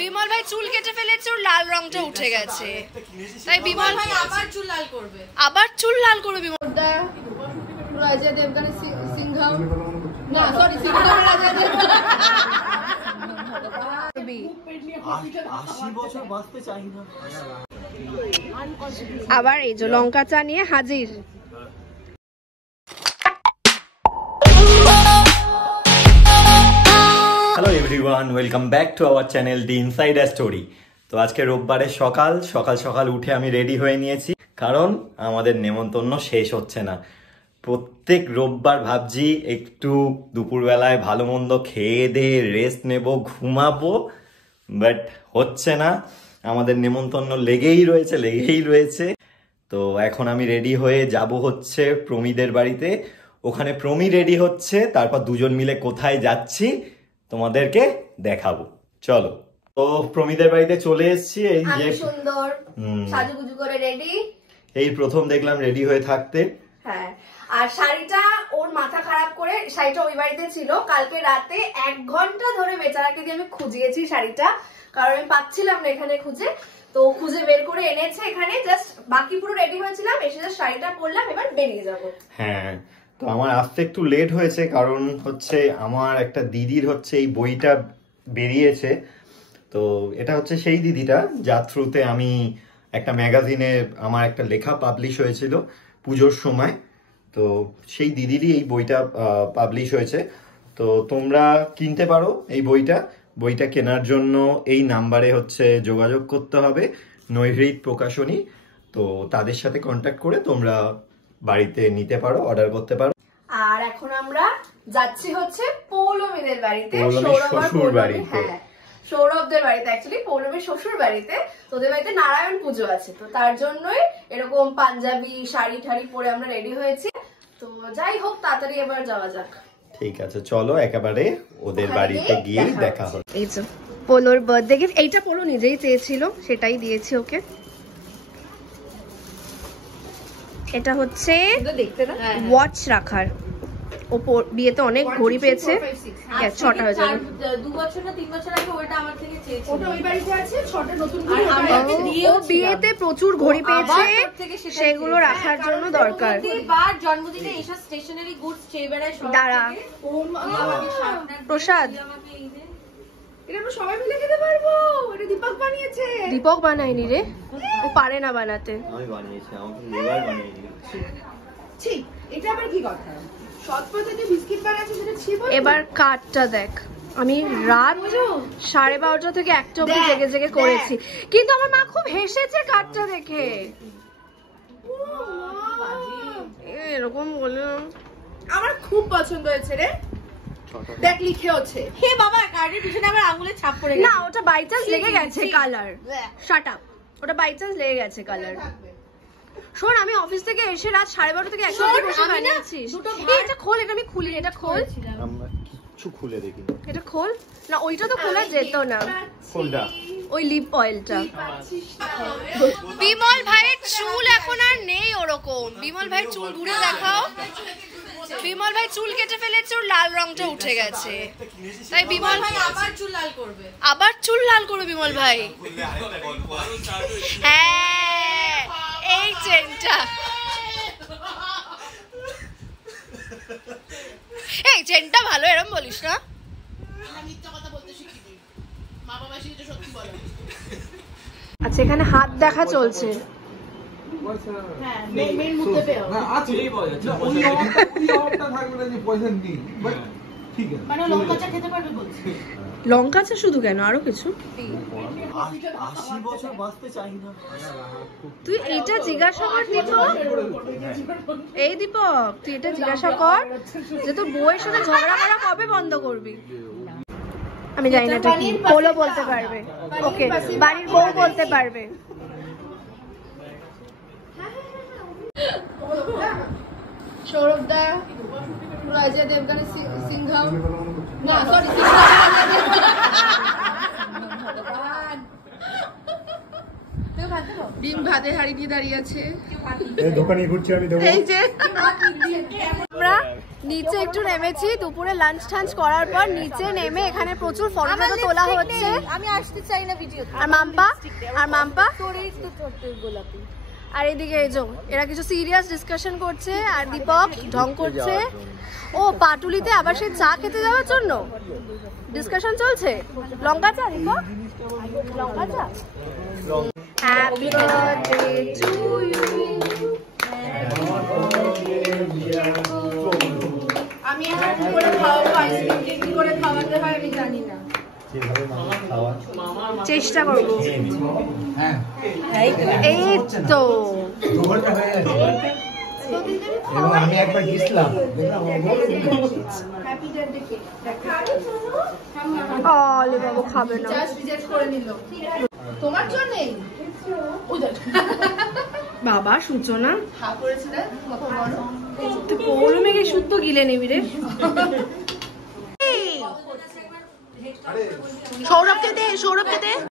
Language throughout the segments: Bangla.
বিমল ভাই চুল কেটে ফেলেছে, ওর লাল রংটা উঠে গেছে, তাই বিমল ভাই আবার চুল লাল করবে। আবার চুল লাল করবে বিমল দা। রাজা দেবগানের সিংঘম, না সরি সিংঘম রাজা দেবগান। 80 বছর বাঁচতে চাই না। আবার এই যে লঙ্কা চা নিয়ে হাজির। Hello everyone, welcome back to our channel the insider story. তো আজকে রোববারের সকাল সকাল উঠে আমি রেডি হয়ে নিয়েছি, কারণ আমাদের নেমন্তন্ন শেষ হচ্ছে না। প্রত্যেক রোববার ভাবছি একটু দুপুরবেলায় ভালো মন্দ খেয়ে দিয়ে রেস্ট নেব, ঘুমাবো, বাট হচ্ছে না। আমাদের নেমন্তন্ন লেগেই রয়েছে। তো এখন আমি রেডি হয়ে যাব হচ্ছে প্রমিদের বাড়িতে। ওখানে প্রমি রেডি হচ্ছে, তারপর দুজন মিলে কোথায় যাচ্ছি তোমাদেরকে দেখাবো। চলো। তো প্রমিদের বাড়িতে চলে এসেছি। এই যে সুন্দর সাজুগুজু করে রেডি, এই প্রথম দেখলাম রেডি হয়ে থাকতে। হ্যাঁ, আর শাড়িটা ওর মাথা খারাপ করে শাড়িটা ওই বাড়িতে ছিল। কালকে রাতে 1 ঘন্টা ধরে বেচারাকে দিয়ে আমি খুঁজিয়েছি শাড়িটা, কারণ আমি পাচ্ছিলাম না এখানে খুঁজে। তো খুঁজে বের করে এনেছে এখানে, জাস্ট বাকি পুরো রেডি হয়েছিলাম, এসে জাস্ট শাড়িটা পরলাম, এবার বেরিয়ে যাবো। হ্যাঁ, তো আমার আসতে একটু লেট হয়েছে, কারণ হচ্ছে আমার একটা দিদির হচ্ছে এই বইটা বেরিয়েছে। তো এটা হচ্ছে সেই দিদিটা যার থ্রুতে আমি একটা ম্যাগাজিনে আমার একটা লেখা পাবলিশ হয়েছিল পুজোর সময়। তো সেই দিদিরই এই বইটা পাবলিশ হয়েছে। তো তোমরা কিনতে পারো এই বইটা কেনার জন্য এই নাম্বারে হচ্ছে যোগাযোগ করতে হবে, নৈহৃদ প্রকাশনী। তো তাদের সাথে কন্ট্যাক্ট করে তোমরা বাড়িতে নিতে পারো, অর্ডার করতে পারো। আর এখন আমরা যাচ্ছি হচ্ছে পৌলমীদের বাড়িতে, শ্বশুর বাড়িতে। হ্যাঁ, সৌরভদের বাড়িতে, অ্যাকচুয়ালি পৌলমীর শ্বশুর বাড়িতে। তোদের বাড়িতে নারায়ণ পুজো আছে, তো তার জন্যই এরকম পাঞ্জাবি শাড়ি ঠাড়ি পরে আমরা রেডি হয়েছি। তো যাই হোক, তাড়াতাড়ি এবার যাওয়া যাক। ঠিক আছে, চলো একেবারে ওদের বাড়িতে গিয়ে দেখা হবে। এই যে পোলোর বার্থডে গিফট, এইটা পোলো নিজেই চেয়েছিল, সেটাই দিয়েছি ওকে। এটা হচ্ছে ওয়াচ রাখার, ও বিয়েতে অনেক ঘড়ি পেয়েছে। 6টা হয়ে যাবে। 2 বছর না 3 বছর আগে ওটা আমার থেকে চেয়েছিল, ওটা ওই বাড়িতে আছে। 6টা নতুন ঘড়ি ও বিয়েতে প্রচুর ঘড়ি পেয়েছে, সেগুলো রাখার জন্য দরকার। প্রতিবার জন্মদিনে এইসব স্টেশনারি গুডস চেয়ে বেড়ায় সব। দাঁড়া, প্রসাদ এটা আমরা সবাই মিলে খেতে পারবো। এটা দীপক বানিয়েছে। দীপক বানায়নি রে, ও পারে না বানাতে। আমি বানিয়েছি, আমাকে লিভার বানিয়ে দিয়েছি। ছি, এটা আবার কি কথা? সৎপথে যে বিস্কিট বানাচ্ছে সেটা ছি বল। এবার কাটটা দেখ, আমি রাত 12:30 থেকে 1টা অবধি জেগে করেছি, কিন্তু আমার মা খুব হেসেছে কাটটা দেখে। এরকম বললাম, আমার খুব পছন্দ হয়েছে রে। দেখ লিখে আছে, হে বাবা, কার্ডের পিছনে আবার আঙুলের ছাপ পড়ে গেছে। না, ওটা বাই চান্স লেগে গেছে কালার। শাট আপ, ওটা বাই চান্স লেগে গেছে কালার। শোন, আমি অফিস থেকে এসে রাত 12:30 থেকে 1টা অবধি বসে বানিয়েছি। এটা খোল, এটা আমি খুলি, এটা খোল। আমরা কিছু খুলে দেখি, এটা খোল না, ওইটা তো খোলা যেত না। কোনটা? ওই লিপ অয়েলটা। বিমল ভাইয়ের চুল এখন আর নেই ওরকম। বিমল ভাই চুল ঘুরে দেখাও। বিমল ভাই চুল কেটে ফেলেছে, ওর লাল রংটা উঠে গেছে, তাই বিমল ভাই আবার চুল লাল করবে। আবার চুল লাল করবে বিমল ভাই। হ্যাঁ, এই চেনটা, এই চেনটা ভালো, এরকম বলিস না। আচ্ছা, এখানে হাত দেখা চলছে। লঙ্কা চা শুধু কেন, আরো কিছু? 80 বছর বাঁচতে চাই না। তুই এটা জিজ্ঞাসা কর দীপক। এই দীপক, তুই এটা জিজ্ঞাসা কর যে তোর বউয়ের সাথে ঝগড়া করা কবে বন্ধ করবি। আমি জানি না এটা কি, পোলো বলতে পারবে। ওকে, বাড়ির বউ বলতে পারবে। সৌরভদা, রাজা দেবগানের সিংঘম, না সরি ডিম ভাতের হাড়ি দিয়ে দাঁড়িয়ে আছে। দোকানে ঘুরছি আমি। এই যে আমরা নিচে একটু নেমেছি দুপুরে লাঞ্চ টাঞ্চ করার পর নিচে নেমে এখানে প্রচুর ফটো তোলা হচ্ছে। আমি আসতে চাই না ভিডিও। আর মাম্পা গোলাপি। আর এদিকে এই যে এরা কিছু সিরিয়াস ডিসকাশন করছে আর দীপক ঢং করছে। ও পাটুলিতে আবার সেই চা খেতে যাওয়ার জন্য ডিসকাশন চলছে। লঙ্কা চা দীপক, লঙ্কা চা। Happy birthday to you. আমি এখন কি করে খাওয়াবো আইসক্রিম, কি করে খাওয়াতে হয় আমি জানি না, চেষ্টা করবো। এই তো আমি একবার গেছিলাম অলে বাবু খাবে না, তোমার জন্য বাবা সূচনা পৌলো মেঘে শুদ্ধ গিলে নিবি রে। সৌরভকে দে।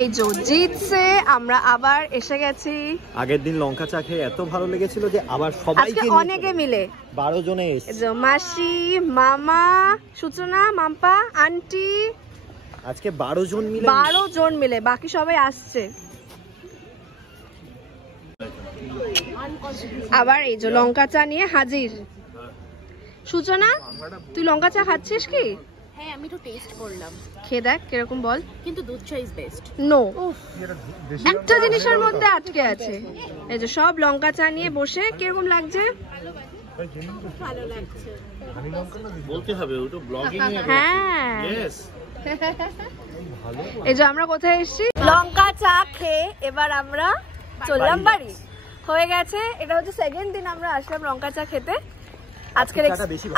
এই যে জিতছে, আমরা আবার এসে গেছি। আগের দিন লঙ্কা চা খেয়ে এত ভালো লেগেছিল যে আবার আজকে অনেকে মিলে 12 জনে এসেছে। মাসি, মামা, সূচনা, মাম্পা, আন্টি, আজকে 12 জন মিলে বাকি সবাই আসছে। আবার এই যে লঙ্কা চা নিয়ে হাজির। সূচনা তুই লঙ্কা চা খাচ্ছিস কি? হ্যাঁ আমি তো টেস্ট করলাম, খেয়ে দেখ কিরকম বল। কিন্তু দুধ চা ইজ বেস্ট। নো, একটা জিনিসের মধ্যে আটকে আছে। এই যে সব লঙ্কা চা নিয়ে বসে কিরকম লাগছে? ভালো লাগছে। বলতে হবে ও তো ব্লগিং এ। হ্যাঁ यस এই যে আমরা কোথায় এসেছি, লঙ্কা চা খেয়ে এবার আমরা চললাম বাড়ি। হয়ে গেছে, এটা হচ্ছে সেকেন্ড দিন আমরা আসলাম লঙ্কা চা খেতে।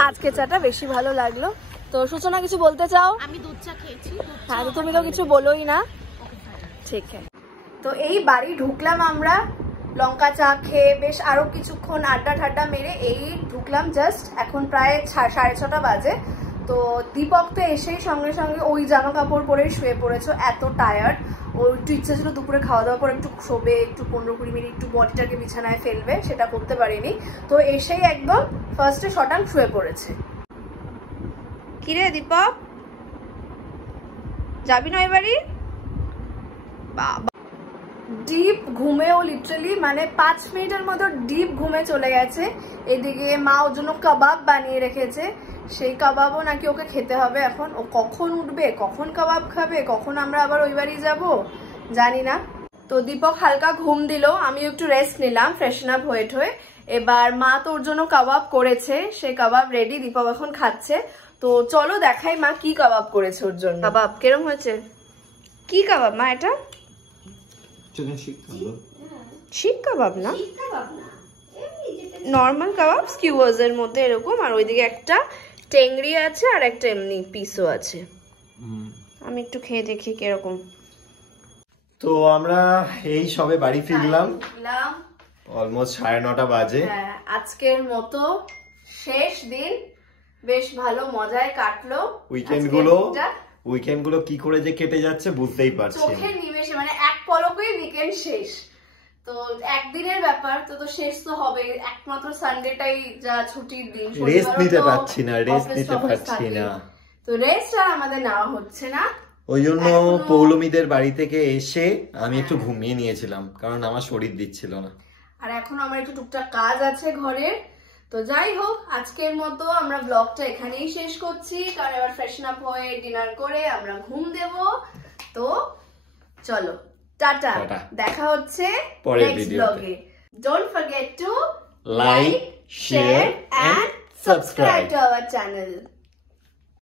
আজকে চাটা বেশি ভালো লাগলো। তো সূচনা কিছু বলতে চাও? আমি দুধ চা খেয়েছি। হ্যাঁ তো তুমি তো কিছু বলোই না, ঠিক আছে। তো এই বাড়ি ঢুকলাম আমরা লঙ্কা চা খেয়ে, বেশ আরো কিছুক্ষণ আড্ডা ঠাড্ডা মেরে এই ঢুকলাম জাস্ট। এখন প্রায় 6:30 বাজে। তো দীপক তো এসেই সঙ্গে সঙ্গে ওই জামা কাপড় পরে শুয়ে পড়েছো, এত টায়ার্ড। ও একটু ইচ্ছা ছিল দুপুরে খাওয়া দাওয়ার পর একটু শোবে, একটু 15-20 মিনিট একটু বডিটাকে বিছানায় ফেলবে, সেটা করতে পারিনি। তো এসেই একদম ফার্স্টে শটান শুয়ে পড়েছে। কিরে দীপক, যাবি না এবারই? বাবা ডিপ ঘুমেও লিটারালি মানে 5 মিনিটের মতো ডিপ ঘুমে চলে গেছে। এদিকে মা ওর জন্য কাবাব বানিয়ে রেখেছে, সেই কাবাবও নাকি ওকে খেতে হবে। এখন ও কখন উঠবে, কখন কাবাব খাবে, কখন আমরা আবার ওই বাড়ি যাবো জানি না। তো দীপক হালকা ঘুম দিল, আমি একটু রেস্ট নিলাম ফ্রেশন আপ হয়ে। এবার মা তো ওর জন্য কাবাব করেছে, সেই কাবাব রেডি, দীপক এখন খাচ্ছে। তো চলো দেখাই মা কি কাবাব করেছে ওর জন্য। কাবাব কিরম হয়েছে? কি কাবাব মা এটা? শিক কাবাব না, নর্মাল কাবাব স্কিউয়ার্স এর মধ্যে এরকম, আর ওইদিকে একটা টেংরি আছে আর একটা এমনি পিসও আছে। আমি একটু খেয়ে দেখি কিরকম। তো আমরা এই সবে বাড়ি ফিরলাম, অলমোস্ট 9:30 বাজে। হ্যাঁ আজকের মতো শেষ দিন, বেশ ভালো মজায় কাটলো। উইকেন্ড গুলো কি করে যে কেটে যাচ্ছে বুঝতেই পারছি না, চোখের নিমেষে, মানে এক পলকেই উইকেন্ড শেষ। তো একদিনের ব্যাপার, তো শেষ তো হবে। একমাত্র সানডেটাই যা ছুটির দিন, রেস্ট নিতে পারছি না। তো রেস্ট আর আমাদের নেওয়া হচ্ছে না। ওই জন্য পৌলমীদের বাড়ি থেকে এসে আমি একটু ঘুমিয়ে নিয়েছিলাম, কারণ আমার শরীর দিচ্ছিল না। আর এখন আমার একটু টুকটাক কাজ আছে ঘরের। তো যাই হোক, আজকের মতো আমরা ব্লগটা এখানেই শেষ করছি, কারণ এবার ফ্রেশন আপ হয়ে ডিনার করে আমরা ঘুম দেব। তো চলো টাটা, দেখা হচ্ছে নেক্সট ব্লগে। Don't forget to like, share and subscribe to our channel.